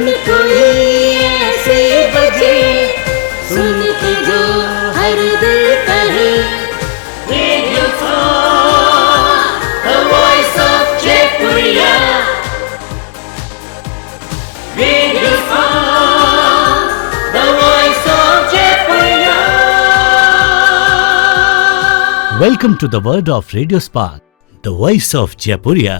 धुन कोई ऐसे बजे, सुन के जो हर दिल कहे, radio for the voice of Jaipuria, radio for the voice of Jaipuria. Welcome to the world of Radio Spark, the voice of Jaipuria.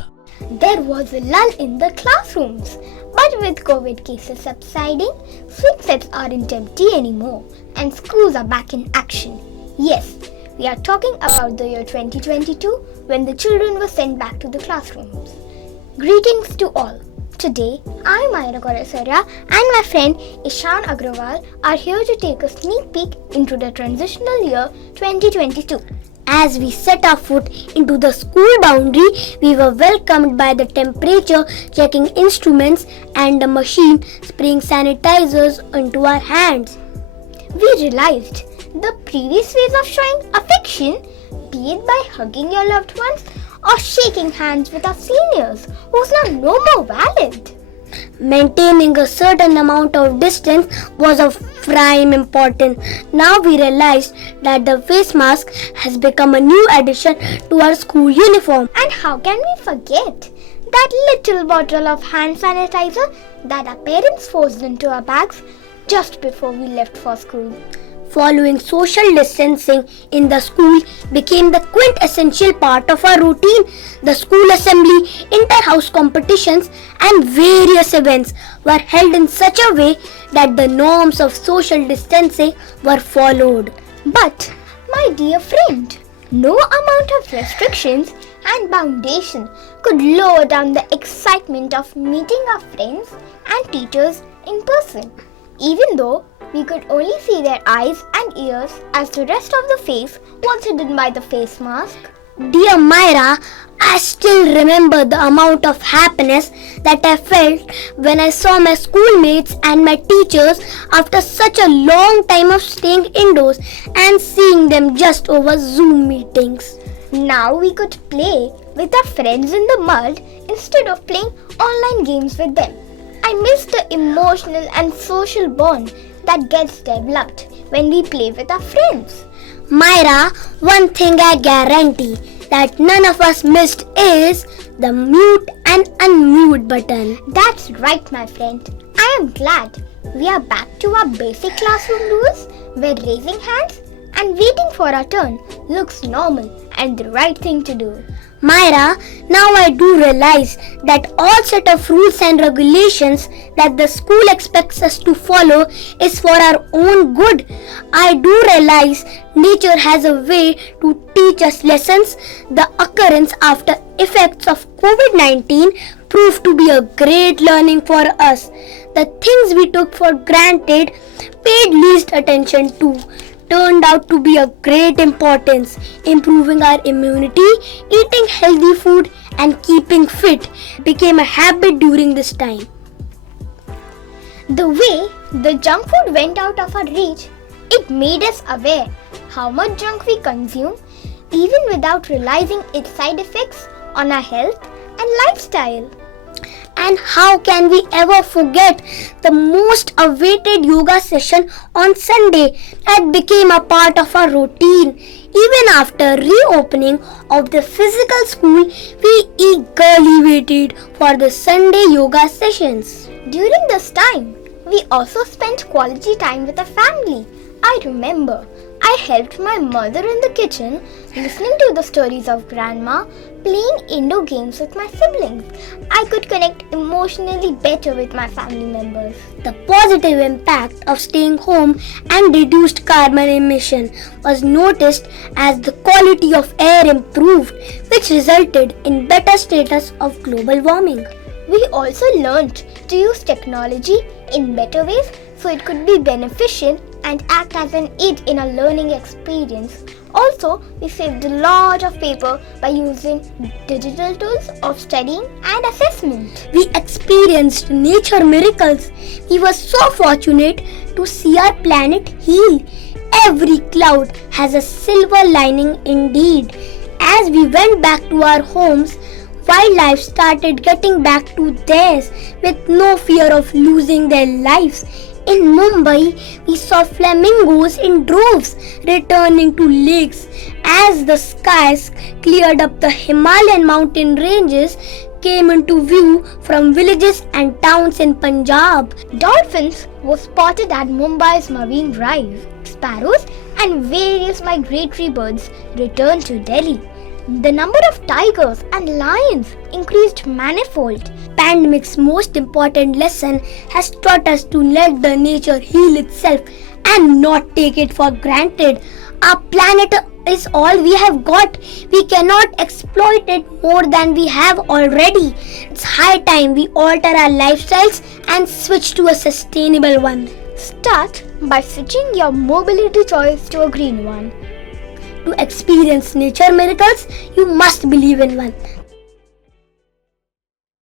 There was a lull in the classrooms, but with COVID cases subsiding, swing sets aren't empty anymore and schools are back in action. Yes, we are talking about the year 2022 when the children were sent back to the classrooms. Greetings to all. Today, I, Myra Gorasaria, and my friend Ishan Agrawal are here to take a sneak peek into the transitional year 2022. As we set our foot into the school boundary, we were welcomed by the temperature-checking instruments and the machine spraying sanitizers into our hands. We realized the previous ways of showing affection, be it by hugging your loved ones or shaking hands with our seniors, was now no more valid. Maintaining a certain amount of distance was of prime importance. Now we realize that the face mask has become a new addition to our school uniform. And how can we forget that little bottle of hand sanitizer that our parents forced into our bags just before we left for school? Following social distancing in the school became the quintessential part of our routine. The school assembly, inter-house competitions and various events were held in such a way that the norms of social distancing were followed. But, my dear friend, no amount of restrictions and foundation could lower down the excitement of meeting our friends and teachers in person. Even though we could only see their eyes and ears as the rest of the face was hidden by the face mask. Dear Myra, I still remember the amount of happiness that I felt when I saw my schoolmates and my teachers after such a long time of staying indoors and seeing them just over Zoom meetings. Now we could play with our friends in the mud instead of playing online games with them. I miss the emotional and social bond that gets developed when we play with our friends. Myra, one thing I guarantee that none of us missed is the mute and unmute button. That's right, my friend. I am glad we are back to our basic classroom rules where raising hands and waiting for our turn looks normal and the right thing to do. Myra, now I do realize that all set of rules and regulations that the school expects us to follow is for our own good. I do realize nature has a way to teach us lessons. The occurrence after effects of COVID-19 proved to be a great learning for us. The things we took for granted, paid least attention to, turned out to be of great importance. Improving our immunity, eating healthy food and keeping fit became a habit during this time. The way the junk food went out of our reach, it made us aware how much junk we consume even without realizing its side effects on our health and lifestyle. And how can we ever forget the most awaited yoga session on Sunday that became a part of our routine? Even after reopening of the physical school, we eagerly waited for the Sunday yoga sessions. During this time, we also spent quality time with our family. I remember I helped my mother in the kitchen, listening to the stories of grandma, playing indoor games with my siblings. I could connect emotionally better with my family members. The positive impact of staying home and reduced carbon emission was noticed as the quality of air improved, which resulted in better status of global warming. We also learned to use technology in better ways so it could be beneficial and act as an aid in our learning experience. Also, we saved a lot of paper by using digital tools of studying and assessment. We experienced nature miracles. We were so fortunate to see our planet heal. Every cloud has a silver lining indeed. As we went back to our homes, wildlife started getting back to theirs with no fear of losing their lives. In Mumbai, we saw flamingos in droves returning to lakes as the skies cleared up. The Himalayan mountain ranges came into view from villages and towns in Punjab. Dolphins were spotted at Mumbai's Marine Drive. Sparrows and various migratory birds returned to Delhi. The number of tigers and lions increased manifold. Pandemic's most important lesson has taught us to let the nature heal itself and not take it for granted. Our planet is all we have got. We cannot exploit it more than we have already. It's high time we alter our lifestyles and switch to a sustainable one. Start by switching your mobility choice to a green one. To experience nature miracles, you must believe in one.